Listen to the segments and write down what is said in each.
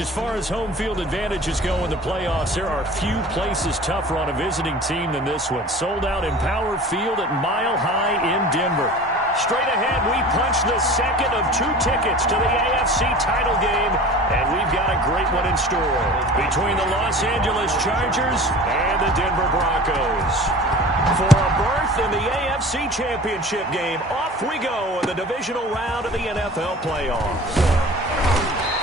As far as home field advantages go in the playoffs, there are few places tougher on a visiting team than this one. Sold out in Power Field at Mile High in Denver. Straight ahead, we punch the second of 2 tickets to the AFC title game, and we've got a great one in store between the Los Angeles Chargers and the Denver Broncos. For a berth in the AFC Championship game, off we go in the divisional round of the NFL playoffs.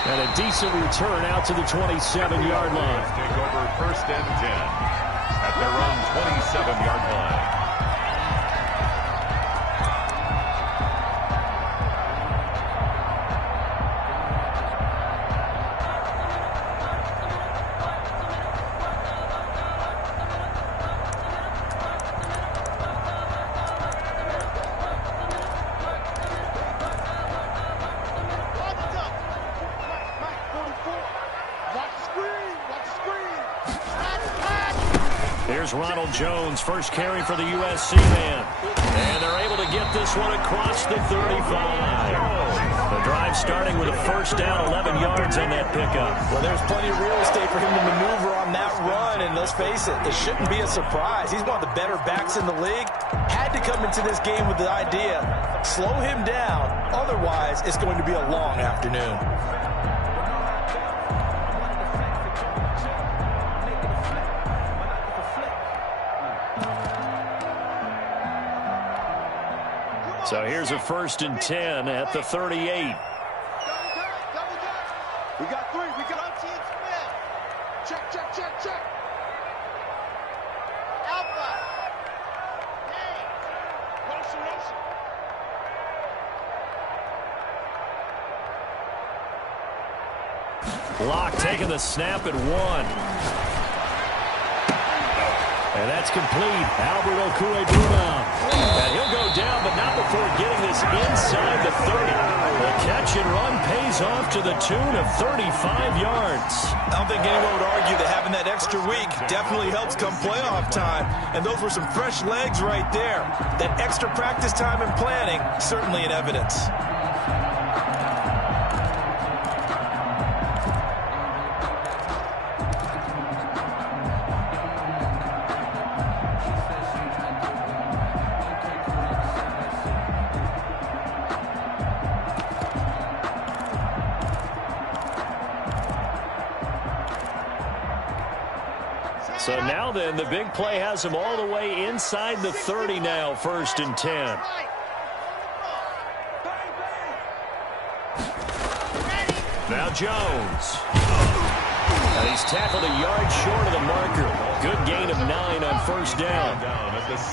And a decent return out to the 27-yard line. Take over first and 10 at their own 27-yard line. Here's Ronald Jones, first carry for the USC man. And they're able to get this one across the 35. The drive starting with a first down, 11 yards on that pickup. Well, there's plenty of real estate for him to maneuver on that run, and let's face it, it shouldn't be a surprise. He's one of the better backs in the league. Had to come into this game with the idea, slow him down, otherwise it's going to be a long afternoon. So here's a first and 10 at the 38. We got 3. We got team spin. Check, check, check, check. Alpha. Name. Motion. Lock taking the snap at 1. And that's complete. Alberto Cueduna. And he'll go down, but not before getting this inside the 30. The catch and run pays off to the tune of 35 yards. I don't think anyone would argue that having that extra week definitely helps come playoff time. And those were some fresh legs right there. That extra practice time and planning, certainly in evidence. So now then, the big play has him all the way inside the 30 now, first and 10. Now Jones. And he's tackled a yard short of the marker. Good gain of 9 on first down.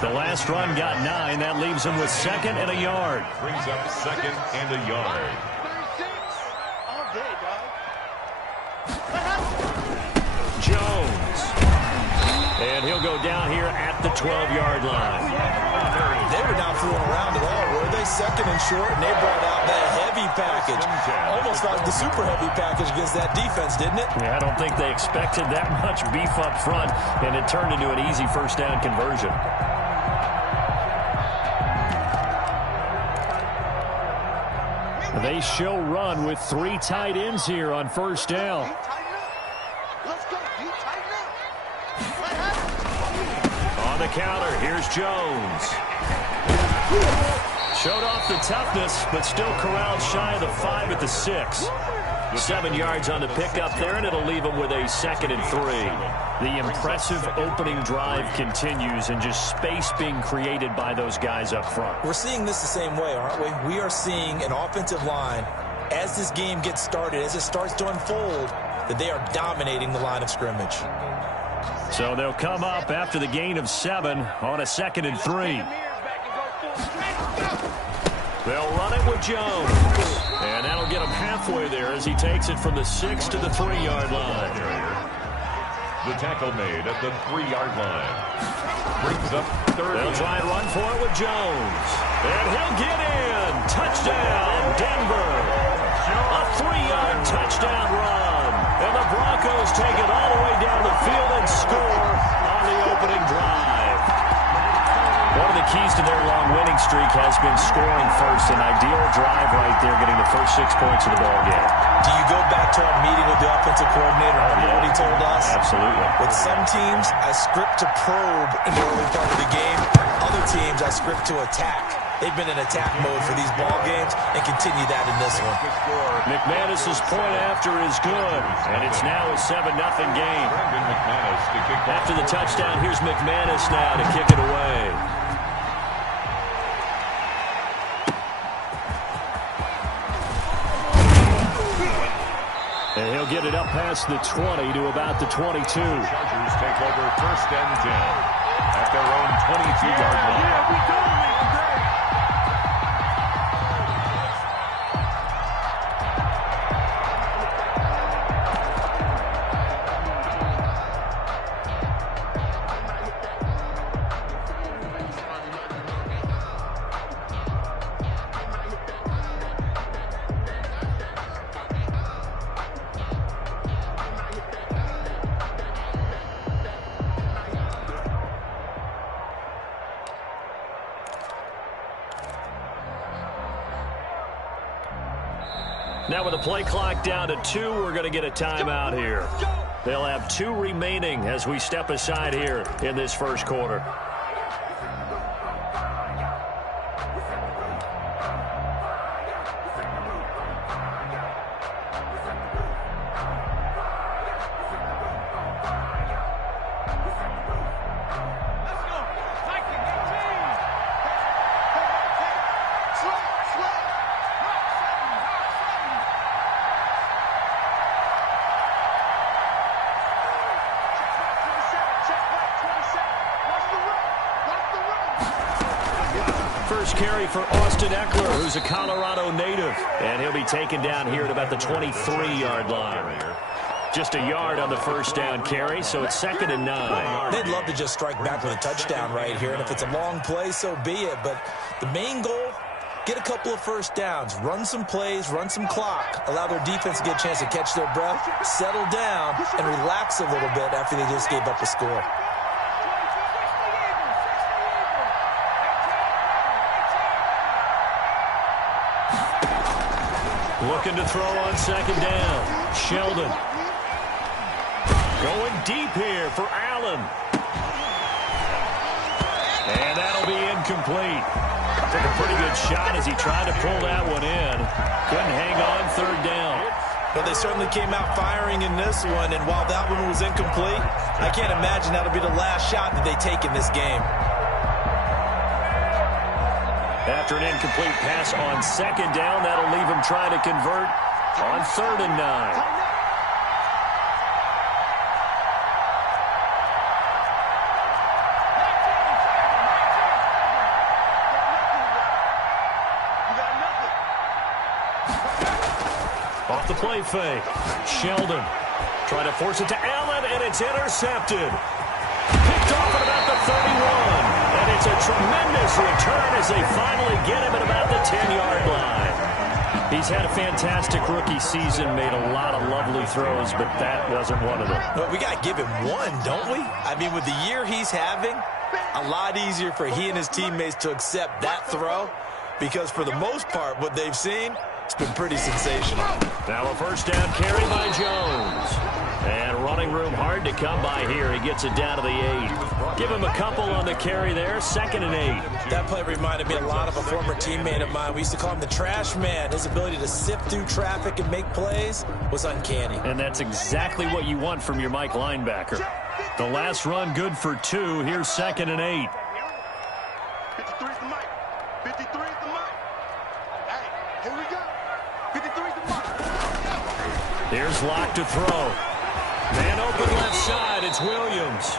The last run got 9. That leaves him with second and a yard. Brings up second and a yard. Jones. And he'll go down here at the 12-yard line. They were not fooling around at all, were they? Second and short, and they brought out that heavy package. Almost like the super heavy package against that defense, didn't it? Yeah, I don't think they expected that much beef up front, and it turned into an easy first down conversion. They show run with 3 tight ends here on first down. On the counter, here's Jones. Showed off the toughness, but still corralled shy of the 5 at the 6. 7 yards on the pickup there, and it'll leave him with a second and 3. The impressive opening drive continues, and just space being created by those guys up front. We're seeing this the same way, aren't we? We are seeing an offensive line, as this game gets started, as it starts to unfold, that they are dominating the line of scrimmage. So they'll come up after the gain of 7 on a second and 3. They'll run it with Jones. And that'll get him halfway there as he takes it from the 6 to the 3-yard line. The tackle made at the 3-yard line. Brings up third. They'll try and run for it with Jones. And he'll get in. Touchdown, Denver. A 3-yard touchdown run. And the Broncos take it all the way down the field and score on the opening drive. One of the keys to their long winning streak has been scoring first. An ideal drive right there, getting the first 6 points of the ball game. Do you go back to our meeting with the offensive coordinator? Remember what he told us? Absolutely. With some teams, I script to probe in the early part of the game. Other teams, I script to attack. They've been in attack mode for these ball games and continue that in this one. McManus's point after is good, and it's now a 7-0 game. After the touchdown, here's McManus now to kick it away. And he'll get it up past the 20 to about the 22. Chargers take over 1st and 10 at their own 22-yard line. Now with the play clock down to 2, we're going to get a timeout here. They'll have 2 remaining as we step aside here in this first quarter. First carry for Austin Eckler, who's a Colorado native. And he'll be taken down here at about the 23-yard line. Just a yard on the first down carry, so it's 2nd and 9. They'd love to just strike back with a touchdown right here, and if it's a long play, so be it. But the main goal, get a couple of first downs, run some plays, run some clock, allow their defense to get a chance to catch their breath, settle down, and relax a little bit after they just gave up a score. Looking to throw on 2nd down. Sheldon. Going deep here for Allen. And that'll be incomplete. Took a pretty good shot as he tried to pull that one in. Couldn't hang on 3rd down. Well, they certainly came out firing in this one, and while that one was incomplete, I can't imagine that'll be the last shot that they take in this game. After an incomplete pass on 2nd down, that'll leave him trying to convert on 3rd and 9. Off the play fake. Sheldon trying to force it to Allen, and it's intercepted. Picked off at about the 31. And it's a tremendous return as they finally get him at about the 10-yard line. He's had a fantastic rookie season, made a lot of lovely throws, but that wasn't one of them. But we got to give him one, don't we? I mean, with the year he's having, a lot easier for he and his teammates to accept that throw because for the most part, what they've seen, it's been pretty sensational. Now a first down carry by Jones. And running room hard to come by here. He gets it down to the 8. Give him a couple on the carry there. 2nd and 8. That play reminded me a lot of a former teammate of mine. We used to call him the trash man. His ability to sift through traffic and make plays was uncanny. And that's exactly what you want from your Mike linebacker. The last run good for 2. Here's 2nd and 8. 53 is the mic. 53 is the mic. Hey, here we go. 53 is the mic. Here's Locke to throw. Man open left side, it's Williams.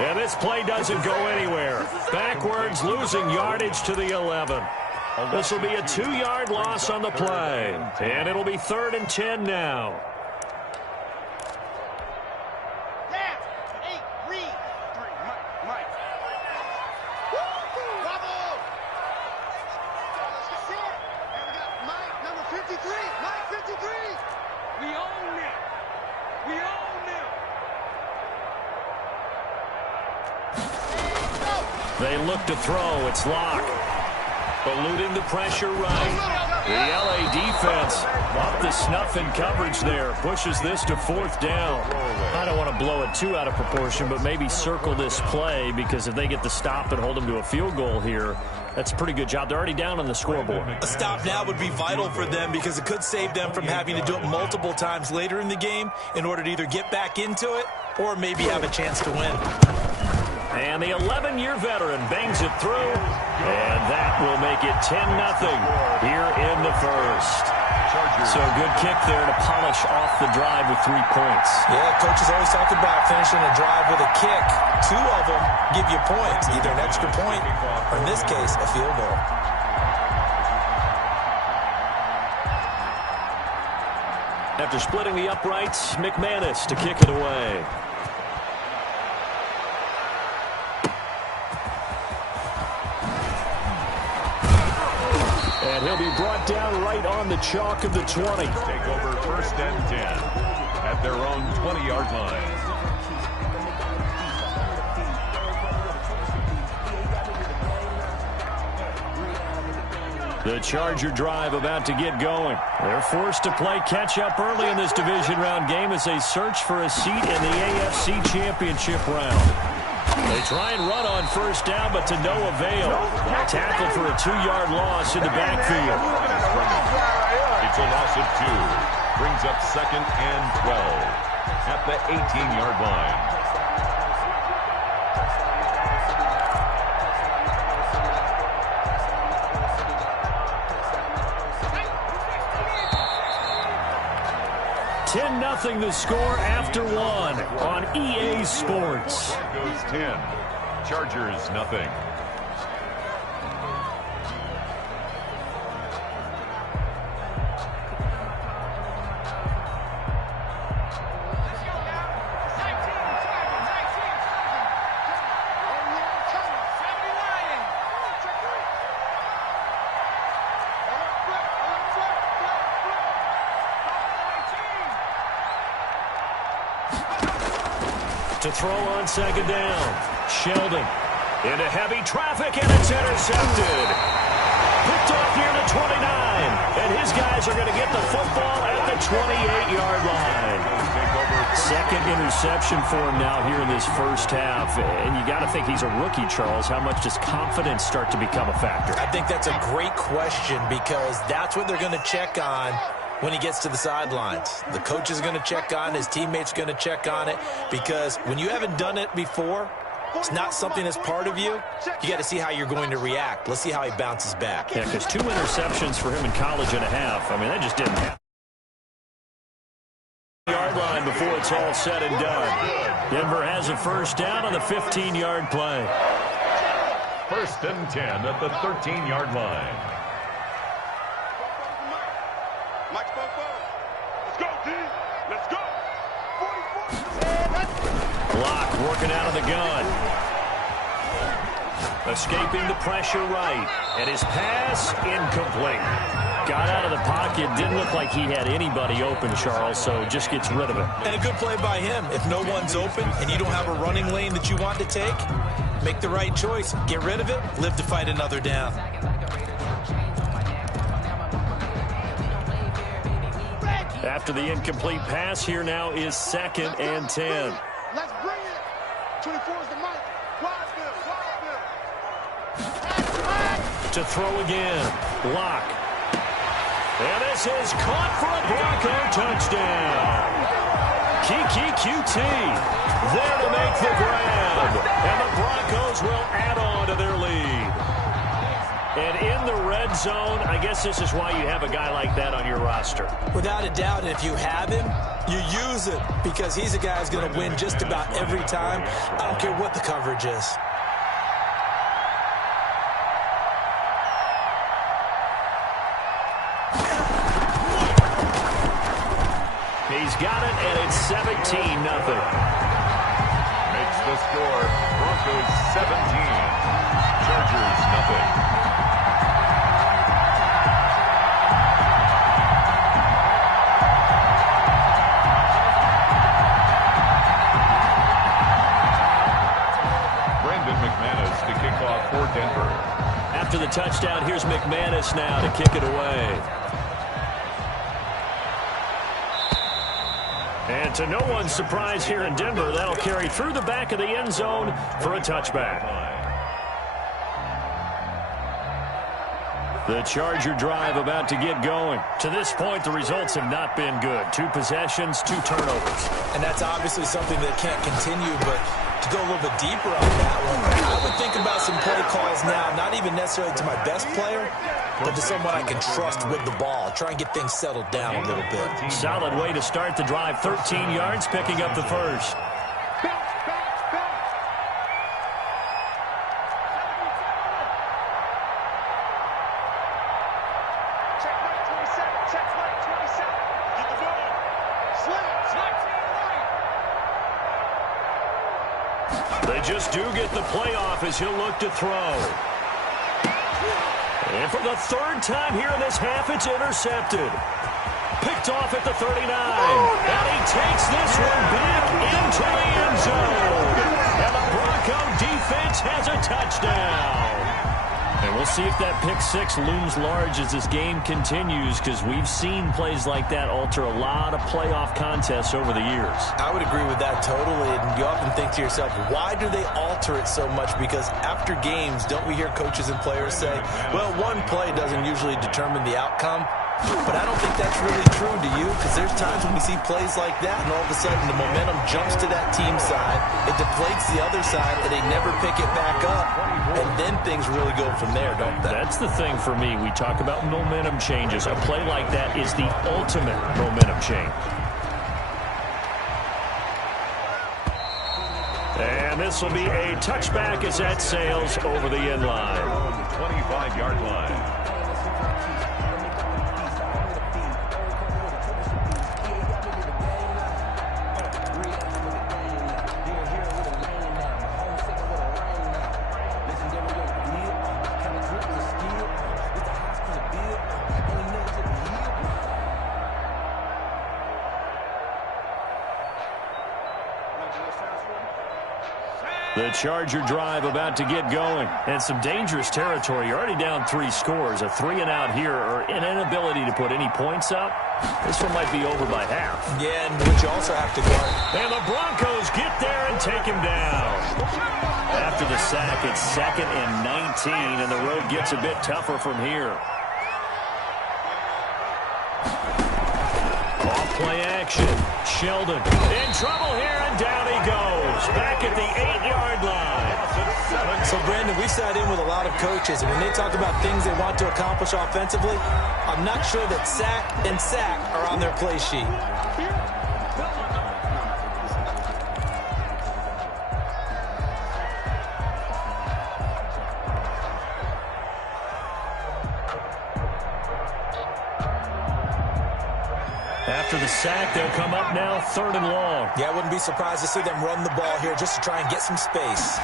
And this play doesn't go anywhere. Backwards, losing yardage to the 11. This will be a 2-yard loss on the play. And it'll be 3rd and 10 now. They look to throw. It's Locke. Eluding the pressure right. The LA defense off the snuff in coverage there. Pushes this to 4th down. I don't want to blow it too out of proportion, but maybe circle this play, because if they get the stop and hold them to a field goal here, that's a pretty good job. They're already down on the scoreboard. A stop now would be vital for them, because it could save them from having to do it multiple times later in the game in order to either get back into it or maybe have a chance to win. And the 11-year veteran bangs it through, and that will make it 10-0 here in the first. So good kick there to polish off the drive with 3 points. Yeah, coaches always talk about finishing a drive with a kick. 2 of them give you points, either an extra point or, in this case, a field goal. After splitting the uprights, McManus to kick it away. And he'll be brought down right on the chalk of the 20. Take over 1st and 10 at their own 20-yard line. The Charger drive about to get going. They're forced to play catch-up early in this division round game as they search for a seat in the AFC Championship round. They try and run on 1st down, but to no avail. Tackle for a 2-yard loss in the backfield. It's a loss of 2. Brings up 2nd and 12 at the 18-yard line. Nothing the score after 1 on EA Sports. Broncos 10, Chargers nothing. To throw on 2nd down. Sheldon into heavy traffic, and it's intercepted. Picked off near the 29. And his guys are going to get the football at the 28-yard line. 2nd interception for him now here in this first half. And you got to think he's a rookie, Charles. How much does confidence start to become a factor? I think that's a great question, because that's what they're going to check on when he gets to the sidelines. The coach is going to check on it. His teammates are going to check on it, because when you haven't done it before, it's not something that's part of you. You got to see how you're going to react. Let's see how he bounces back. Yeah, because 2 interceptions for him in college and a half. I mean, that just didn't happen. Yard line before it's all said and done. Denver has a 1st down on the 15-yard play. 1st and 10 at the 13-yard line. Block working out of the gun. Escaping the pressure right. And his pass incomplete. Got out of the pocket. Didn't look like he had anybody open, Charles, so just gets rid of it. And a good play by him. If no one's open and you don't have a running lane that you want to take, make the right choice. Get rid of it. Live to fight another down. After the incomplete pass, here now is 2nd and 10. Let's bring it. 24 is the mic. To throw again. Block. And this is caught for a Bronco touchdown. Kiki QT there to make the grab. And the Broncos will add on to their lead. And in the red zone, I guess this is why you have a guy like that on your roster. Without a doubt, and if you have him, you use it, because he's a guy who's going to win just about every time. I don't care what the coverage is. He's got it, and it's 17-0. Makes the score Broncos 17, Chargers nothing. After the touchdown, here here's McManus now to kick it away. And to no one's surprise here in Denver, that'll carry through the back of the end zone for a touchback. The Charger drive about to get going. To this point, the results have not been good. 2 possessions, 2 turnovers. And that's obviously something that can't continue, but to go a little bit deeper on that one, I would think about some play calls now, not even necessarily to my best player, but to someone I can trust with the ball. Try and get things settled down a little bit. Solid way to start the drive. 13 yards, picking up the first. They just do get the playoff as he'll look to throw. And for the 3rd time here in this half, it's intercepted. Picked off at the 39. And he takes this one back into the end zone. And the Bronco defense has a touchdown. And we'll see if that pick 6 looms large as this game continues, because we've seen plays like that alter a lot of playoff contests over the years. I would agree with that totally, and you often think to yourself, why do they alter it so much? Because after games, don't we hear coaches and players say, well, one play doesn't usually determine the outcome? But I don't think that's really true, do you? Because there's times when we see plays like that, and all of a sudden the momentum jumps to that team side, it deflates the other side, and they never pick it back up, and then things really go from there, don't they? That's the thing for me. We talk about momentum changes. A play like that is the ultimate momentum change. And this will be a touchback as that sails over the end line. 25-yard line. The Charger drive about to get going. And some dangerous territory. You're already down 3 scores. A 3-and-out here, or an inability to put any points up. This one might be over by half. Yeah, and which you also have to guard. And the Broncos get there and take him down. After the sack, it's 2nd and 19, and the road gets a bit tougher from here. Off-play action. Sheldon in trouble here, and down he goes. Back at the 8-yard line. So, Brandon, we sat in with a lot of coaches, and when they talk about things they want to accomplish offensively, I'm not sure that sack and sack are on their play sheet. After the sack, they'll come up now 3rd and long. Yeah, I wouldn't be surprised to see them run the ball here just to try and get some space.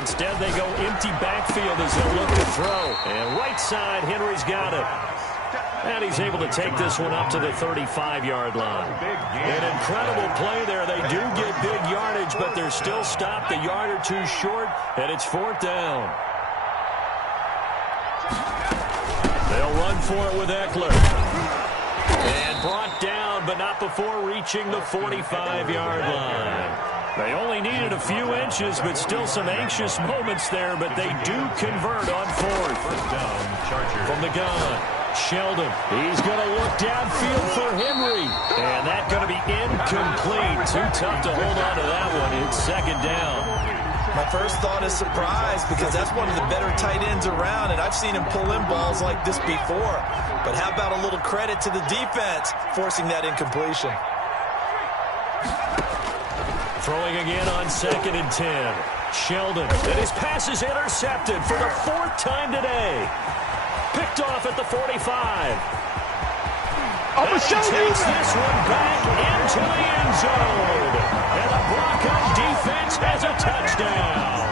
Instead, they go empty backfield as they'll look to throw. And right side, Henry's got it. And he's able to take this one up to the 35-yard line. An incredible play there. They do get big yardage, but they're still stopped a yard or 2 short, and it's 4th down. They'll run for it with Eckler. And brought down, but not before reaching the 45-yard line. They only needed a few inches, but still some anxious moments there, but they do convert on 4th. First down, Charger. From the gun, Sheldon. He's going to look downfield for Henry. And that's going to be incomplete. Too tough to hold on to that one. It's 2nd down. My first thought is surprise, because that's one of the better tight ends around, and I've seen him pull in balls like this before. But how about a little credit to the defense forcing that incompletion? Throwing again on 2nd and 10. Sheldon, and his pass is intercepted for the 4th time today. Picked off at the 45. And he takes this one back into the end zone. And the Bronco defense has a touchdown.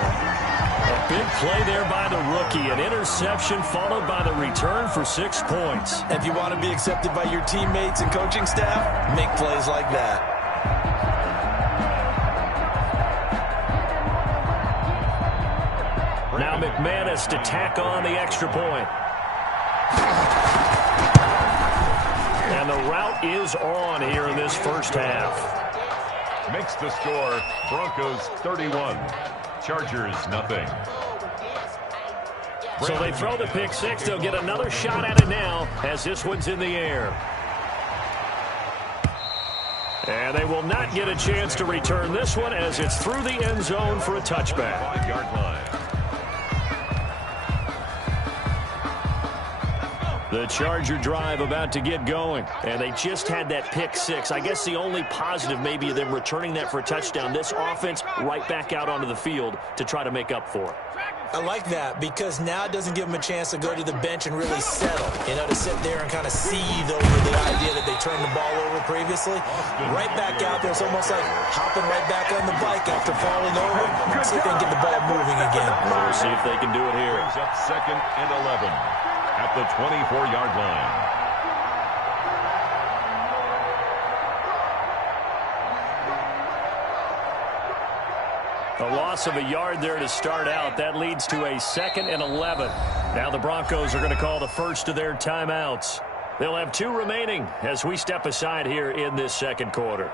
A big play there by the rookie. An interception followed by the return for 6 points. If you want to be accepted by your teammates and coaching staff, make plays like that. Now McManus to tack on the extra point. And the route is on here in this first half. Makes the score Broncos 31, Chargers nothing. So they throw the pick six. They'll get another shot at it now as this one's in the air. And they will not get a chance to return this one as it's through the end zone for a touchback. 5-yard line. The Charger drive about to get going, and they just had that pick six. I guess the only positive maybe of them returning that for a touchdown. This offense right back out onto the field to try to make up for it. I like that because now it doesn't give them a chance to go to the bench and really settle, to sit there and kind of seethe over the idea that they turned the ball over previously. Right back out there, it's almost like hopping right back on the bike after falling over. See if they can get the ball moving again. We'll see if they can do it here. Brings up 2nd and 11 at the 24-yard line. A loss of a yard there to start out. That leads to a 2nd and 11. Now the Broncos are going to call the first of their timeouts. They'll have 2 remaining as we step aside here in this second quarter.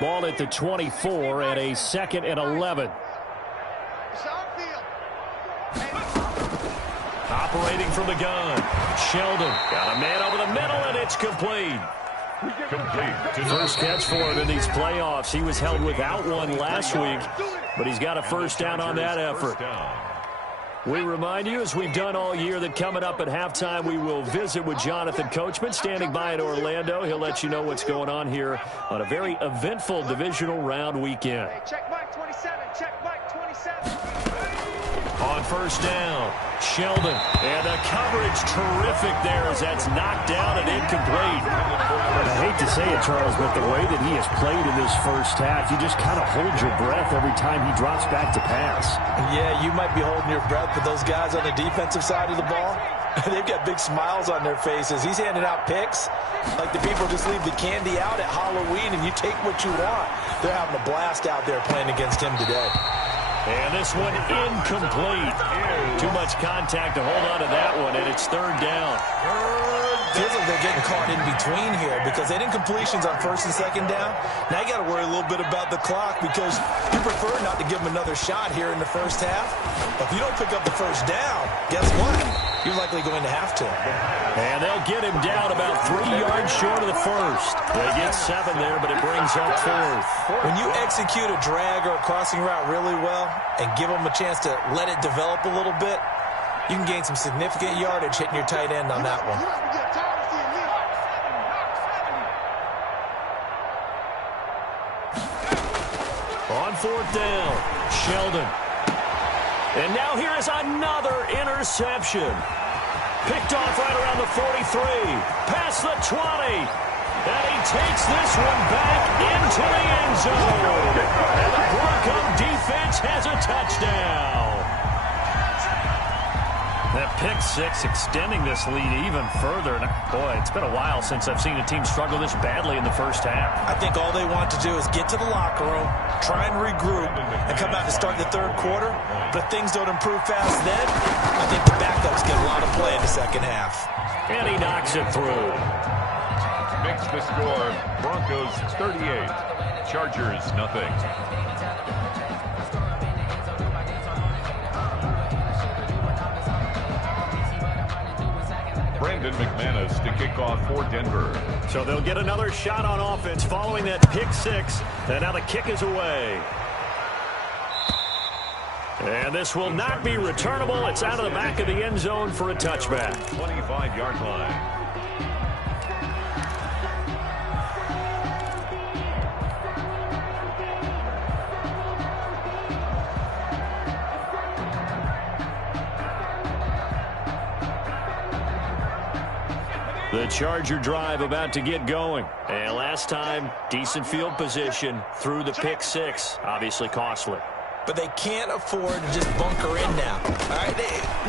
Ball at the 24 and a 2nd and 11. Operating from the gun. Sheldon got a man over the middle, and it's complete. First catch for him in these playoffs. He was held without one last week, but he's got a first down on that effort. We remind you, as we've done all year, that coming up at halftime, we will visit with Jonathan Coachman, standing by in Orlando. He'll let you know what's going on here on a very eventful divisional round weekend. Check Mike 27. Check Mike 27. On first down, Sheldon. And the coverage terrific there as that's knocked down and incomplete. I hate to say it, Charles, but the way that he has played in this first half, you just kind of hold your breath every time he drops back to pass. Yeah, you might be holding your breath, but those guys on the defensive side of the ball, they've got big smiles on their faces. He's handing out picks like the people just leave the candy out at Halloween and you take what you want. They're having a blast out there playing against him today. And this one incomplete. Too much contact to hold on to that one, and it's 3rd down. Feels like they're getting caught in between here because they didn't completions on 1st and 2nd down. Now you got to worry a little bit about the clock because you prefer not to give them another shot here in the first half. But if you don't pick up the first down, guess what? You're likely going to have to. And they'll get him down about 3 yards short of the first. They get 7 there, but it brings up 4th. When you execute a drag or a crossing route really well and give them a chance to let it develop a little bit, you can gain some significant yardage hitting your tight end on that one. On 4th down, Sheldon. And now here is another interception. Picked off right around the 43. Past the 20. And he takes this one back into the end zone. And the Bronco defense has a touchdown. That pick six extending this lead even further. And boy, it's been a while since I've seen a team struggle this badly in the first half. I think all they want to do is get to the locker room, try and regroup, and come out and start the 3rd quarter. But if things don't improve fast then, I think the backups get a lot of play in the second half. And he knocks it through. Makes the score Broncos 38, Chargers nothing. Brandon McManus to kick off for Denver. So they'll get another shot on offense following that pick six. And now the kick is away. And this will not be returnable. It's out of the back of the end zone for a touchback. 25-yard line. The Charger drive about to get going. And last time, decent field position through the pick six. Obviously costly. but they can't afford to just bunker in now. All right,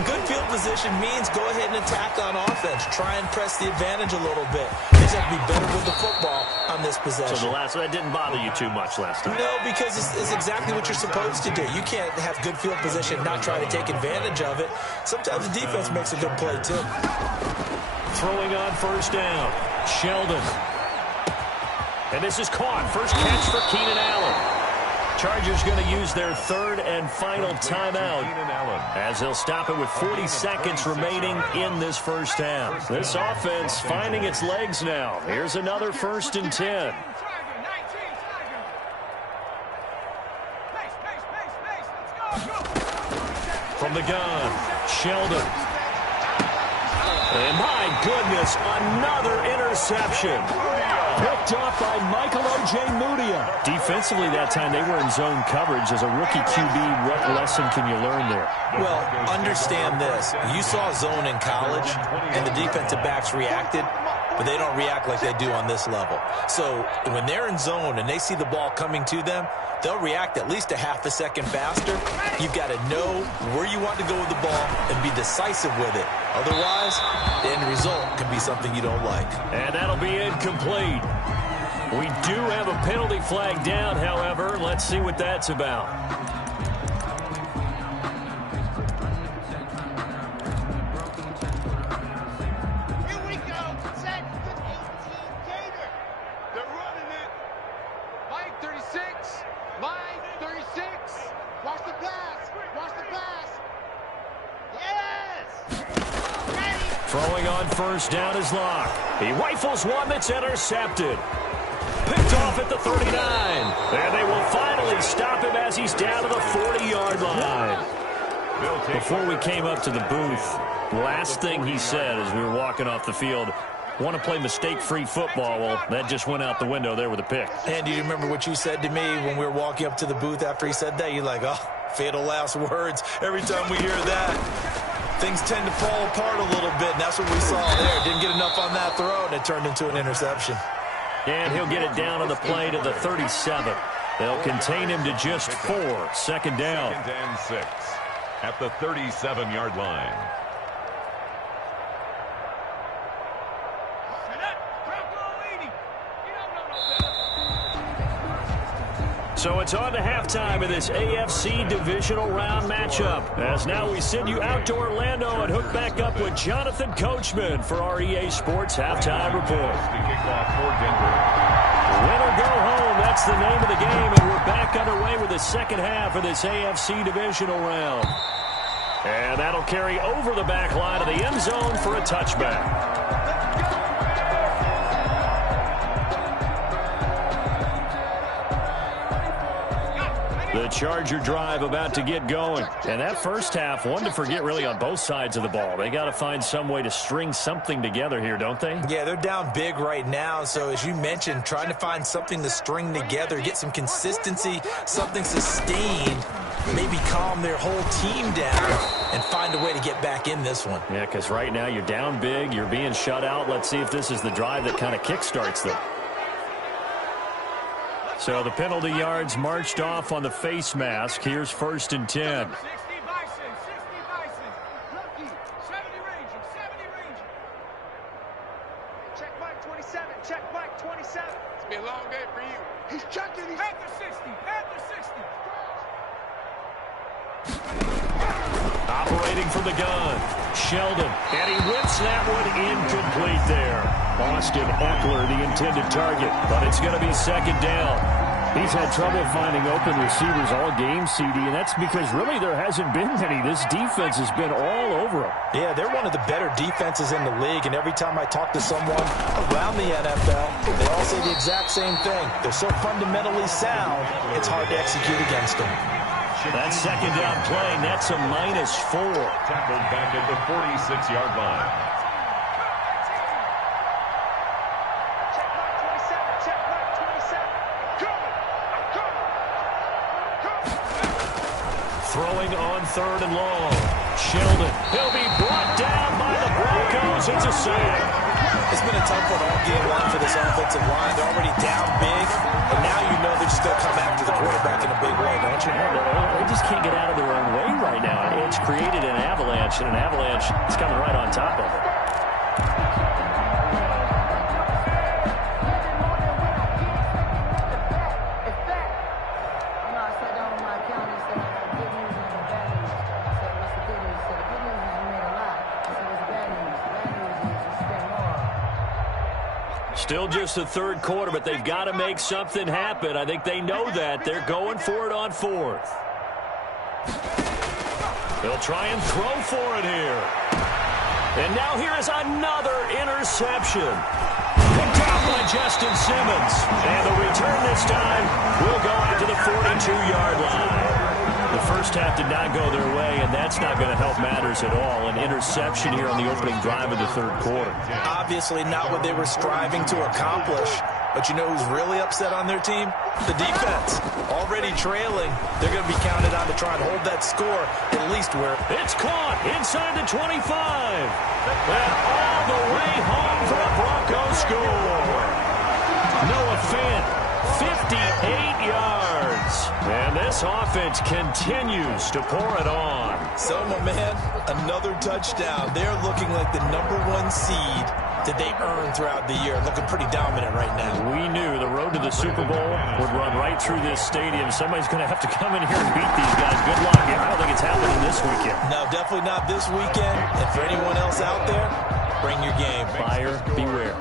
good field position means go ahead and attack on offense. Try and press the advantage a little bit. They just have to be better with the football on this possession. So the last one, that didn't bother you too much last time? No, because it's exactly what you're supposed to do. You can't have good field position, not try to take advantage of it. Sometimes the defense makes a good play, too. Throwing on first down, Sheldon. And this is caught. First catch for Keenan Allen. Chargers going to use their third and final timeout as they'll stop it with 40 seconds remaining in this first half. This offense finding its legs now. Here's another 1st and 10. From the gun, Sheldon. And my goodness, another interception. Picked off by Michael Ojemudia. Defensively that time, they were in zone coverage. As a rookie QB, what lesson can you learn there? Well, understand this. You saw zone in college, and the defensive backs reacted, but they don't react like they do on this level. So when they're in zone and they see the ball coming to them, they'll react at least a half a second faster. You've got to know where you want to go with the ball and be decisive with it. Otherwise, the end result can be something you don't like. And that'll be incomplete. We do have a penalty flag down, however. Let's see what that's about. Here we go. Set 18 Gator. They're running it. Mike 36. Mike 36. Watch the pass. Watch the pass. Yes. Ready. Throwing on first down is Locke. He rifles one that's intercepted. Picked off at the 39. And they will finally stop him as he's down to the 40-yard line. Before we came up to the booth, last thing he said as we were walking off the field, want to play mistake-free football. Well, that just went out the window there with a pick. And do you remember what you said to me when we were walking up to the booth after he said that? You're like, oh, fatal last words. Every time we hear that, things tend to fall apart a little bit, and that's what we saw there. Didn't get enough on that throw, and it turned into an interception. And he'll get it down on the play to the 37. They'll contain him to just 4. Second down. 2nd and 6 at the 37-yard line. So it's on to halftime of this AFC divisional round matchup. As now we send you out to Orlando and hook back up with Jonathan Coachman for our EA Sports Halftime Report. To kick off for Denver. Win or go home, that's the name of the game, and we're back underway with the second half of this AFC divisional round. And that'll carry over the back line of the end zone for a touchback. The Charger drive about to get going. And that first half, one to forget really on both sides of the ball. They got to find some way to string something together here, don't they? Yeah, they're down big right now. So as you mentioned, trying to find something to string together, get some consistency, something sustained, maybe calm their whole team down and find a way to get back in this one. Yeah, because right now you're down big, you're being shut out. Let's see if this is the drive that kind of kickstarts them. So the penalty yards marched off on the face mask. Here's 1st and 10. 60 Bison, 60 Bison. Lucky, 70 Ranger, 70 Ranger. Check Mike 27, check Mike 27. It's been a long day for you. He's checking. He's Panther 60, Panther 60. Operating from the gun, Sheldon. And he whips that one incomplete there. Austin Eckler, the intended target, but it's going to be second down. He's had trouble finding open receivers all game, CD, and that's because really there hasn't been any. This defense has been all over them. Yeah, they're one of the better defenses in the league, and every time I talk to someone around the NFL, they all say the exact same thing. They're so fundamentally sound, it's hard to execute against them. That second down play, that's a -4. Tackled back at the 46-yard line. Check Mike 27, check Mike 27. Go! Throwing on 3rd and long. Sheldon. He'll be brought down by the Broncos. It's a sack. It's been a tough one all game long for this offensive line. They're already down big, and now you know they're just going to come after the quarterback in a big way, don't you? They avalanche, and an avalanche is coming right on top of it. Still just the third quarter, but they've got to make something happen. I think they know that. They're going for it on fourth. They'll try and throw for it here. And now here is another interception. Picked off by Justin Simmons. And the return this time will go out to the 42-yard line. The first half did not go their way, and that's not going to help matters at all. An interception here on the opening drive of the third quarter. Obviously not what they were striving to accomplish. But you know who's really upset on their team? The defense. Already trailing. They're going to be counted on to try and hold that score at least where... It's caught inside the 25. And all the way home for a Broncos score. Noah Fant, 58 yards. And this offense continues to pour it on. So, my man, another touchdown. They're looking like the #1 seed that they earned throughout the year. Looking pretty dominant right now. We knew the road to the Super Bowl would run right through this stadium. Somebody's going to have to come in here and beat these guys. Good luck. I don't think it's happening this weekend. No, definitely not this weekend. And for anyone else out there, bring your game. Buyer beware.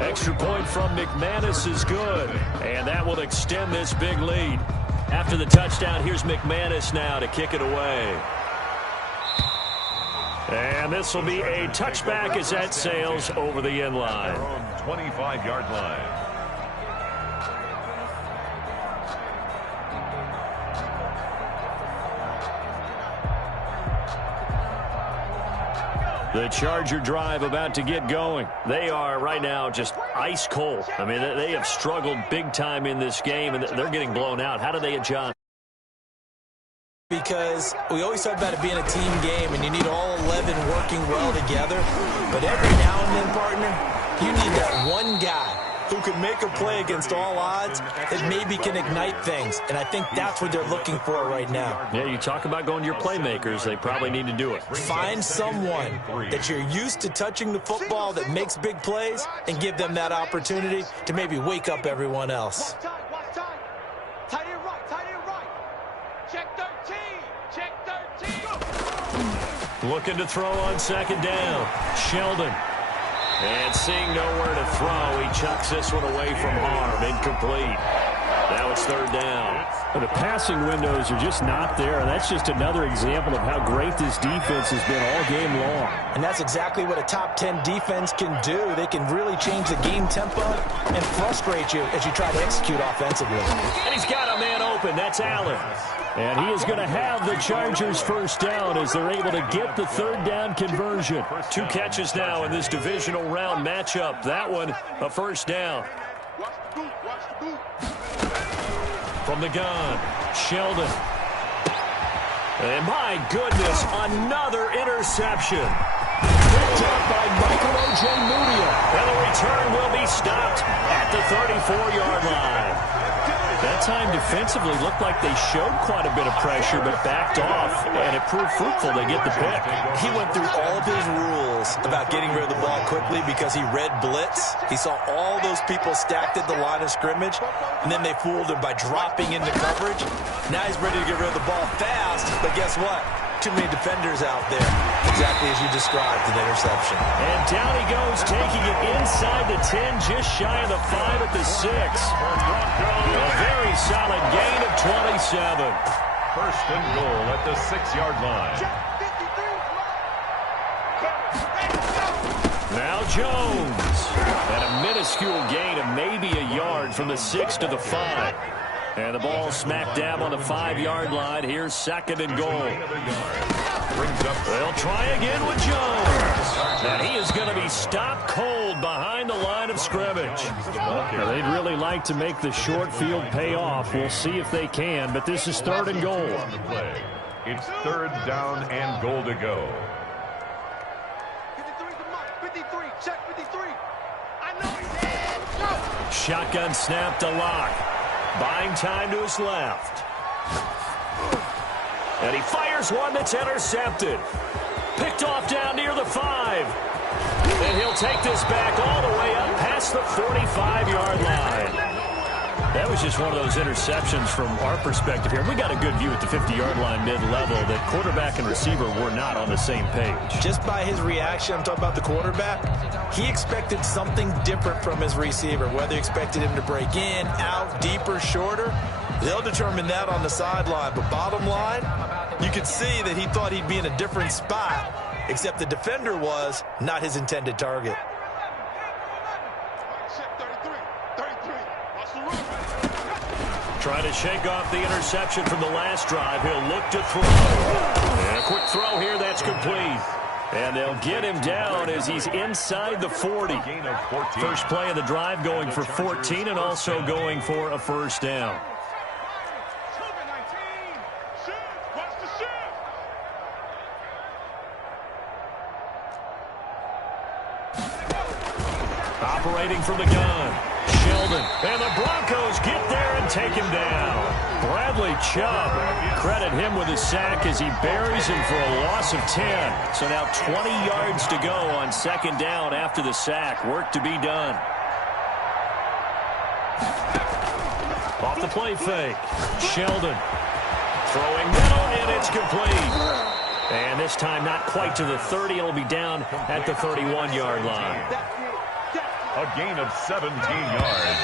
Extra point from McManus is good. And that will extend this big lead. After the touchdown, here's McManus now to kick it away. And this will be a touchback as that sails over the end line. 25-yard line. The Charger drive about to get going. They are right now just ice cold. I mean, they have struggled big time in this game, and they're getting blown out. How do they adjust? Because we always talk about it being a team game, and you need all 11 working well together. But every now and then, partner, you need that one guy who can make a play against all odds that maybe can ignite things. And I think that's what they're looking for right now. Yeah, you talk about going to your playmakers. They probably need to do it. Find someone that you're used to touching the football that makes big plays and give them that opportunity to maybe wake up everyone else. Watch time. Tight end right. Check 13. Check 13. Looking to throw on second down. Sheldon. And seeing nowhere to throw, he chucks this one away from harm. Incomplete. Now it's third down. But the passing windows are just not there, and that's just another example of how great this defense has been all game long. And that's exactly what a top 10 defense can do. They can really change the game tempo and frustrate you as you try to execute offensively. And he's got a man open. That's Allen. And he is going to have the Chargers first down as they're able to get the third down conversion. 2 catches now in this divisional round matchup. That one, a first down. From the gun, Sheldon. And my goodness, another interception. Picked up by Michael O.J. Mudia. And the return will be stopped at the 34-yard line. That time defensively looked like they showed quite a bit of pressure but backed off, and it proved fruitful. They get the pick. He went through all of his rules about getting rid of the ball quickly because he read blitz. He saw all those people stacked at the line of scrimmage, and then they fooled him by dropping into coverage. Now he's ready to get rid of the ball fast, but guess what? Too many defenders out there. Exactly as you described, an interception. And down he goes, taking it inside the 10, just shy of the 5 at the 6. A very solid gain of 27. First and goal at the 6-yard line. Now Jones. And a minuscule gain of maybe a yard from the 6 to the 5. And the ball smack dab on the 5-yard line. Here's second and goal. They'll try again with Jones. And he is going to be stopped cold behind the line of scrimmage. Now, they'd really like to make the short field pay off. We'll see if they can, but this is third and goal. It's third down and goal to go. 53, check 53. I know he's dead. Go. Shotgun snap to Lock. Buying time to his left. And he fires one that's intercepted. Picked off down near the 5. And he'll take this back all the way up past the 45-yard line. That was just one of those interceptions from our perspective here. We got a good view at the 50-yard line mid-level that quarterback and receiver were not on the same page. Just by his reaction, I'm talking about the quarterback, he expected something different from his receiver, whether he expected him to break in, out, deeper, shorter. They'll determine that on the sideline. But bottom line, you could see that he thought he'd be in a different spot, except the defender was not his intended target. Trying to shake off the interception from the last drive. He'll look to throw. And a quick throw here, that's complete. And they'll get him down as he's inside the 40. First play of the drive going for 14 and also going for a first down. Operating from the gun, Sheldon. And the Broncos get there and take him down. Bradley Chubb, credit him with a sack as he buries him for a loss of 10. So now 20 yards to go on second down after the sack. Work to be done. Off the play fake, Sheldon. Throwing middle, and it's complete. And this time not quite to the 30. It'll be down at the 31-yard line. A gain of 17 yards,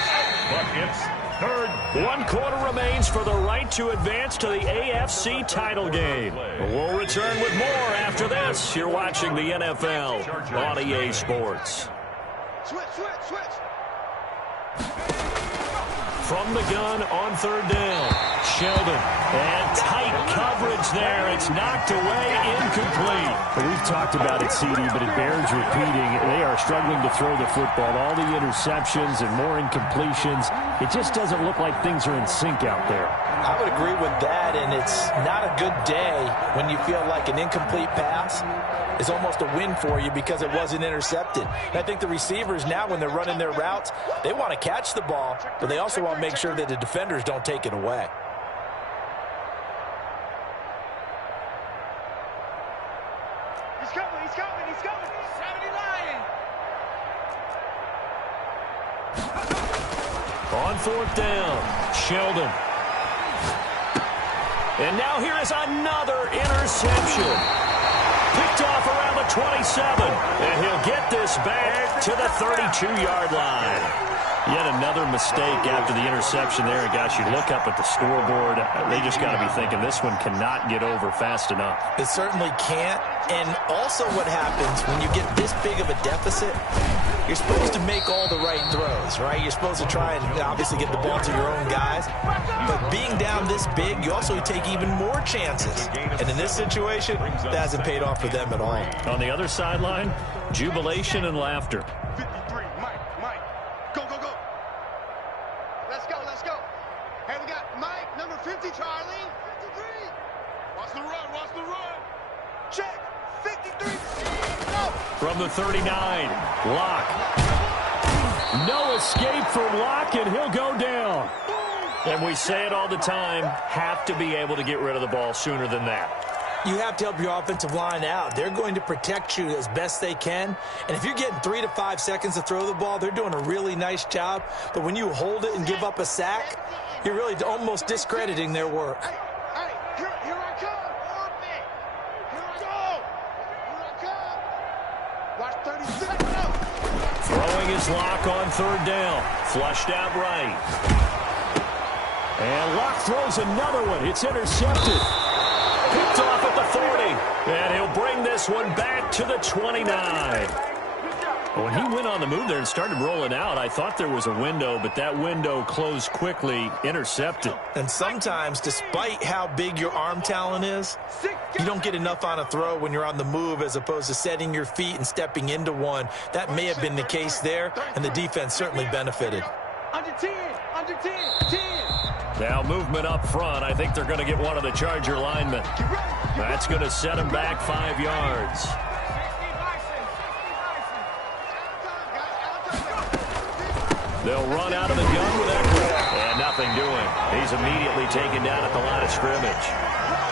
but it's third. 1 quarter remains for the right to advance to the AFC title game. We'll return with more after this. You're watching the NFL on EA Sports. Switch. From the gun on third down, Sheldon. And tight coverage there. It's knocked away, incomplete. We've talked about it, CD, but it bears repeating. They are struggling to throw the football. All the interceptions and more incompletions. It just doesn't look like things are in sync out there. I would agree with that, and it's not a good day when you feel like an incomplete pass is almost a win for you because it wasn't intercepted. And I think the receivers now, when they're running their routes, they want to catch the ball, but they also want to make sure that the defenders don't take it away. He's coming. 79. On fourth down, Sheldon. And now here is another interception. Picked off around the 27. And he'll get this back to the 32-yard line. Yet another mistake after the interception there. And gosh, you look up at the scoreboard, they just got to be thinking this one cannot get over fast enough. It certainly can't. And also what happens when you get this big of a deficit, you're supposed to make all the right throws, right? You're supposed to try and obviously get the ball to your own guys. But being down this big, you also take even more chances. And in this situation, that hasn't paid off for them at all. On the other sideline, jubilation and laughter. 53, Mike. Go. Let's go. Hey, we got Mike, number 50, Charlie. 53. Watch the run. Check. 53. Go. From the 39, Locke. No escape from Locke, and he'll go down. And we say it all the time, have to be able to get rid of the ball sooner than that. You have to help your offensive line out. They're going to protect you as best they can. And if you're getting 3 to 5 seconds to throw the ball, they're doing a really nice job. But when you hold it and give up a sack, you're really almost discrediting their work. Hey, here I come. Here I come. Watch 36. Throwing his Locke on third down. Flushed out right. And Locke throws another one. It's intercepted. Picked off at the 40. And he'll bring this one back to the 29. When he went on the move there and started rolling out, I thought there was a window, but that window closed quickly, intercepted. And sometimes, despite how big your arm talent is, you don't get enough on a throw when you're on the move as opposed to setting your feet and stepping into one. That may have been the case there, and the defense certainly benefited. Under 10. 10. Now movement up front. I think they're going to get one of the Charger linemen. That's going to set him back 5 yards. They'll run out of the gun with that. And nothing nothing doing. He's immediately taken down at the line of scrimmage.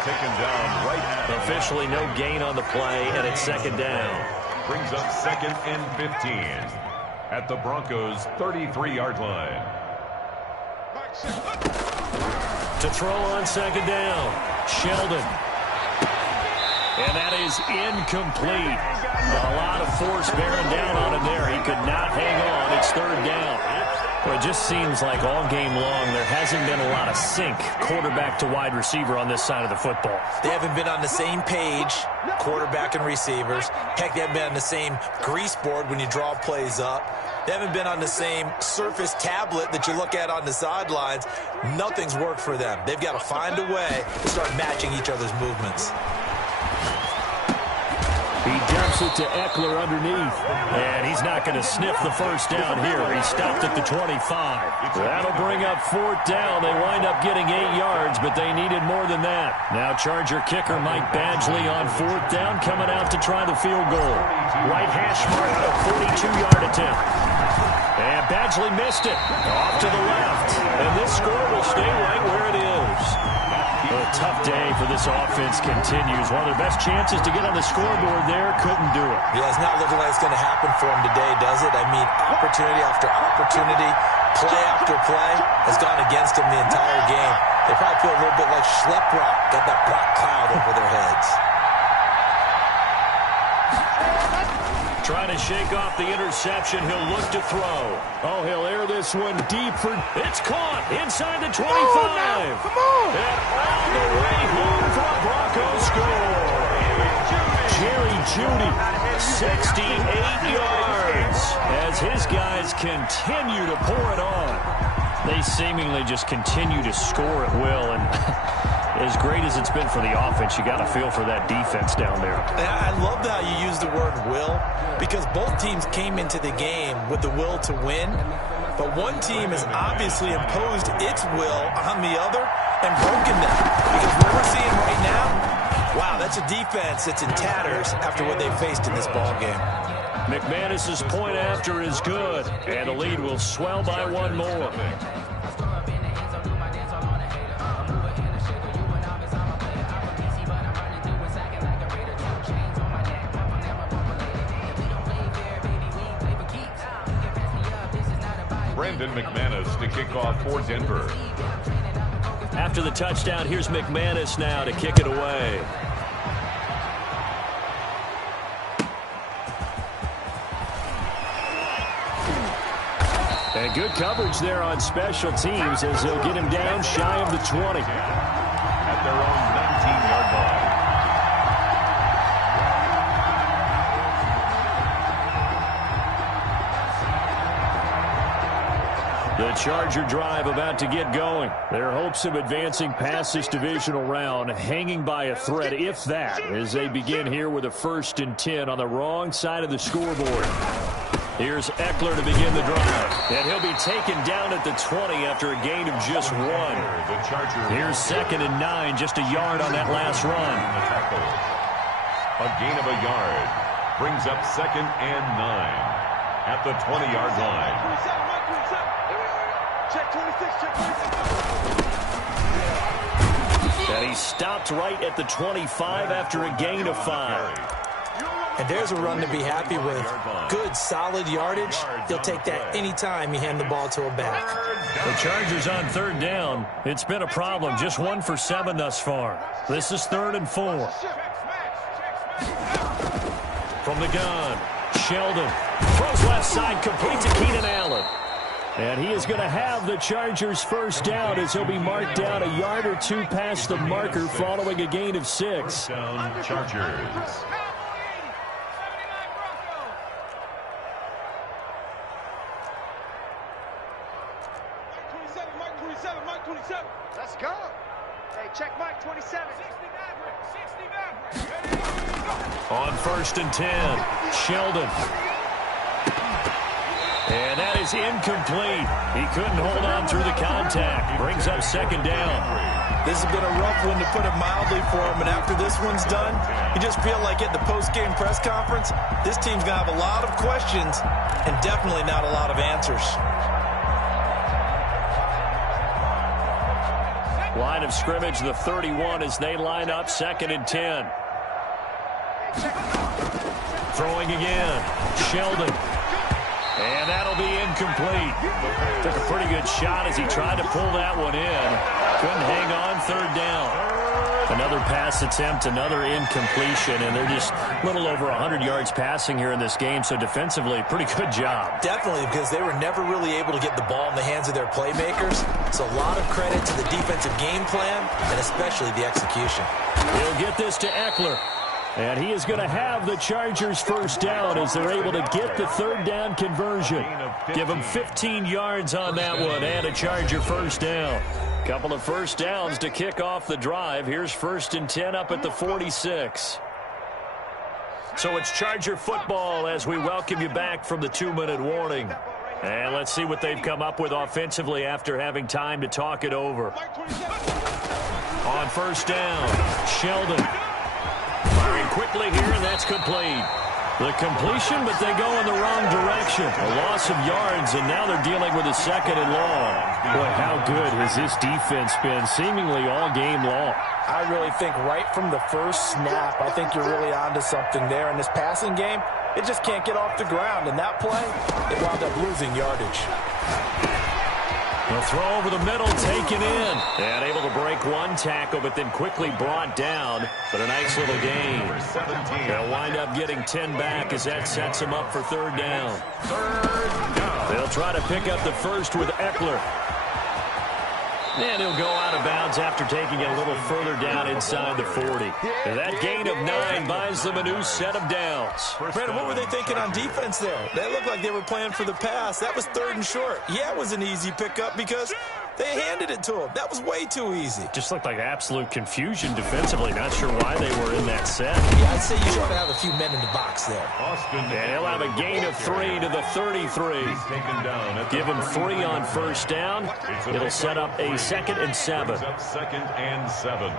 Taken down right at Officially no gain on the play, and it's second down. Brings up 2nd and 15 at the Broncos' 33-yard line. To throw on second down, Sheldon. And that is incomplete. A lot of force bearing down on him there. He could not hang on. It's third down. Well, it just seems like all game long there hasn't been a lot of sync quarterback to wide receiver on this side of the football. They haven't been on the same page, quarterback and receivers. Heck, they haven't been on the same grease board when you draw plays up. They haven't been on the same Surface tablet that you look at on the sidelines. Nothing's worked for them. They've got to find a way to start matching each other's movements. He dumps it to Eckler underneath, and he's not going to sniff the first down here. He stopped at the 25. That'll bring up fourth down. They wind up getting 8 yards, but they needed more than that. Now Charger kicker Mike Badgley on fourth down, coming out to try the field goal. Right hash mark, a 42-yard attempt. And Badgley missed it. Off to the left. And this score will stay right where it is. A tough day for this offense continues. One of their best chances to get on the scoreboard there, couldn't do it. Yeah, it's not looking like it's going to happen for them today, does it? I mean, opportunity after opportunity, play after play has gone against them the entire game. They probably feel a little bit like schlep rock, got that black cloud over their heads. Trying to shake off the interception. He'll look to throw. Oh, he'll air this one deep for... It's caught inside the 25. Come on. And all the way home for a Broncos score. Jerry Jeudy, 68 yards as his guys continue to pour it on. They seemingly just continue to score at will, and as great as it's been for the offense, you got to feel for that defense down there. I love how you use the word will, because both teams came into the game with the will to win, but one team has obviously imposed its will on the other and broken them. Because what we're seeing right now, wow, that's a defense that's in tatters after what they faced in this ball game. McManus's point after is good, and the lead will swell by one more. Brandon McManus to kick off for Denver. After the touchdown, here's McManus now to kick it away. And good coverage there on special teams as they'll get him down shy of the 20. At their own 19-yard line. The Charger drive about to get going. Their hopes of advancing past this divisional round hanging by a thread, if that, as they begin here with a 1st and 10 on the wrong side of the scoreboard. Here's Eckler to begin the drive. And he'll be taken down at the 20 after a gain of just 1. Here's 2nd and 9, just a yard on that last run. A gain of a yard brings up 2nd and 9 at the 20-yard line. Check 26, check 26. And he stopped right at the 25 after a gain of 5. And there's a run to be happy with. Good, solid yardage. He'll take that anytime you hand the ball to a back. The Chargers on 3rd down. It's been a problem. Just 1 for 7 thus far. This is 3rd and 4. From the gun, Sheldon throws left side, complete to Keenan Allen. And he is going to have the Chargers' first down as he'll be marked down a yard or 2 past the marker following a gain of 6. Down Chargers. Mike 27. Let's go. Hey, check Mike 27. 60 On 1st and 10, Sheldon. And that is incomplete. He couldn't hold on through the contact. Brings up 2nd down. This has been a rough one, to put it mildly, for him. And after this one's done, you just feel like at the post-game press conference, this team's going to have a lot of questions and definitely not a lot of answers. Line of scrimmage, the 31, as they line up 2nd and 10. Throwing again. Sheldon. And that'll be incomplete. Took a pretty good shot as he tried to pull that one in. Couldn't hang on, 3rd down. Another pass attempt, another incompletion, and they're just a little over 100 yards passing here in this game, so defensively, pretty good job. Definitely, because they were never really able to get the ball in the hands of their playmakers. So a lot of credit to the defensive game plan, and especially the execution. He'll get this to Eckler. And he is going to have the Chargers 1st down as they're able to get the 3rd down conversion. Give him 15 yards on that one and a Charger 1st down. Couple of 1st downs to kick off the drive. Here's 1st and 10 up at the 46. So it's Charger football as we welcome you back from the 2-minute warning. And let's see what they've come up with offensively after having time to talk it over. On 1st down, Sheldon. Firing quickly here, and that's complete. The completion, but they go in the wrong direction. A loss of yards, and now they're dealing with a 2nd and long. Boy, how good has this defense been seemingly all game long? I really think right from the first snap, I think you're really onto something there. In this passing game, it just can't get off the ground. And that play, it wound up losing yardage. They'll throw over the middle, taken in. And able to break one tackle, but then quickly brought down. But a nice little gain. They'll wind up getting 10 back as that sets them up for 3rd down. They'll try to pick up the first with Eckler. And he'll go out of bounds after taking it a little further down inside the 40. And that gain of 9 buys them a new set of downs. Brandon, what were they thinking on defense there? They looked like they were playing for the pass. That was 3rd and short. Yeah, it was an easy pickup because they handed it to him. That was way too easy. Just looked like absolute confusion defensively. Not sure why they were in that set. Yeah, I'd say you ought to have a few men in the box there. And he'll have a gain of 3 to the 33. Give him 3 on 1st down. It'll set up a 2nd and 7. 2nd and 7.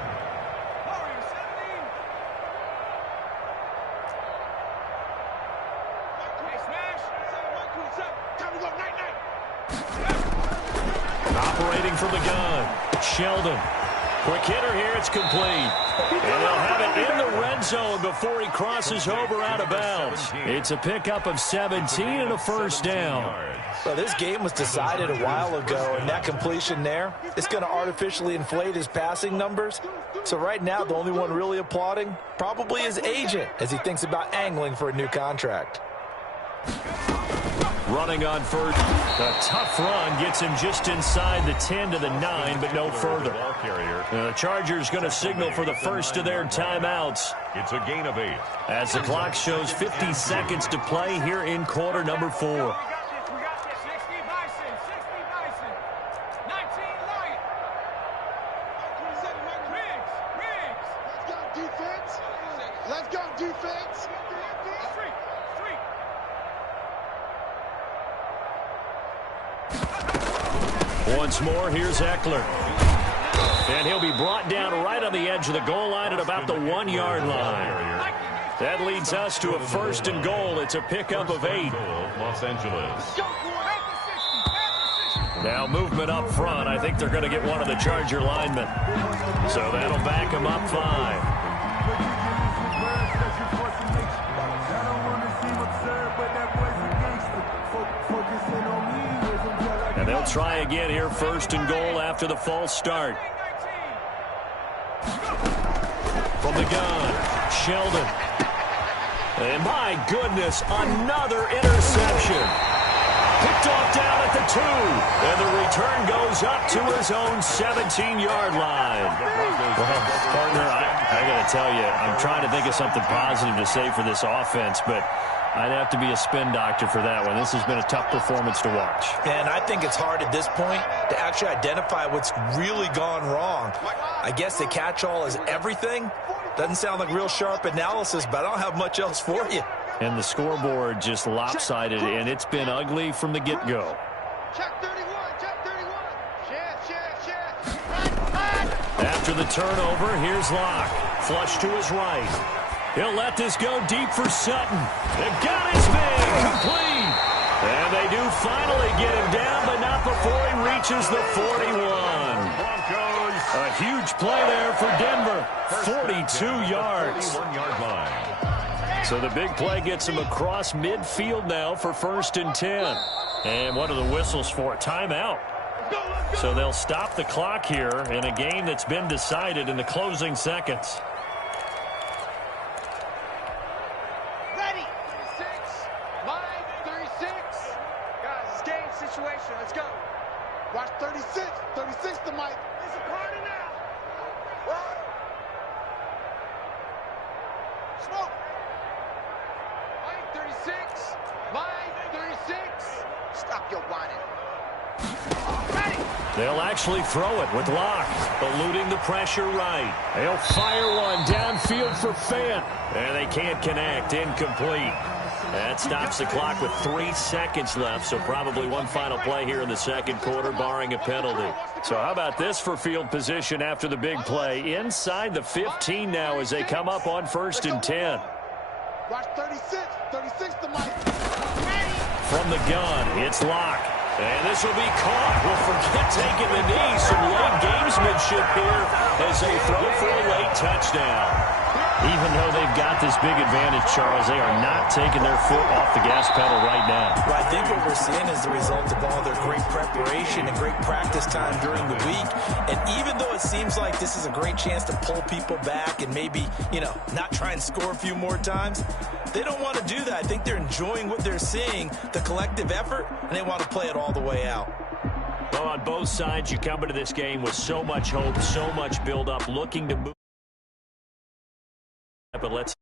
Operating from the gun, Sheldon. Quick hitter here, it's complete. And they'll have it in the red zone before he crosses over out of bounds. It's a pickup of 17 and a 1st down. Well, this game was decided a while ago, and that completion there is going to artificially inflate his passing numbers. So right now, the only one really applauding probably his agent as he thinks about angling for a new contract. Running on 1st. A tough run gets him just inside the 10 to the 9, but no further. The Chargers going to signal for the first of their timeouts. It's a gain of 8. As the clock shows 50 seconds to play here in quarter number 4. Once more, here's Eckler. And he'll be brought down right on the edge of the goal line at about the 1-yard line. That leads us to a 1st and goal. It's a pickup of 8. Los Angeles. Now movement up front. I think they're going to get one of the Charger linemen. So that'll back them up 5. And they'll try again here, 1st and goal after the false start. From the gun, Sheldon. And my goodness, another interception. Picked off down at the 2. And the return goes up to his own 17-yard line. Well, partner, I got to tell you, I'm trying to think of something positive to say for this offense, but I'd have to be a spin doctor for that one. This has been a tough performance to watch. And I think it's hard at this point to actually identify what's really gone wrong. I guess the catch-all is everything. Doesn't sound like real sharp analysis, but I don't have much else for you. And the scoreboard just lopsided, and it's been ugly from the get-go. Check 31, check 31. After the turnover, here's Locke. Flush to his right. He'll let this go deep for Sutton. They've got his man complete. And they do finally get him down, but not before he reaches the 41. Broncos A huge play there for Denver. 42 yards. 41-yard line. So the big play gets him across midfield now for 1st and 10. And what are the whistles for? Timeout. So they'll stop the clock here in a game that's been decided in the closing seconds. Ready. 36. Line 36. Guys, it's game situation. Let's go. Watch 36. 36 to Mike. It's a party now. Smoke. Line 36. Line 36. Stop your whining. Ready. They'll actually throw it with Locke, eluding the pressure right. They'll fire one downfield for Fant. And they can't connect. Incomplete. That stops the clock with 3 seconds left, so probably one final play here in the second quarter, barring a penalty. So how about this for field position after the big play? Inside the 15 now as they come up on 1st and 10. Watch 36. 36 to Mike. From the gun, it's Locke. And this will be caught. We'll forget taking the knee. Some late gamesmanship here as they throw for a late touchdown. Even though they've got this big advantage, Charles, they are not taking their foot off the gas pedal right now. Well, I think what we're seeing is the result of all their great preparation and great practice time during the week. And even though it seems like this is a great chance to pull people back and maybe, not try and score a few more times, they don't want to do that. I think they're enjoying what they're seeing, the collective effort, and they want to play it all the way out. Well, on both sides, you come into this game with so much hope, so much build-up, looking to move. But let's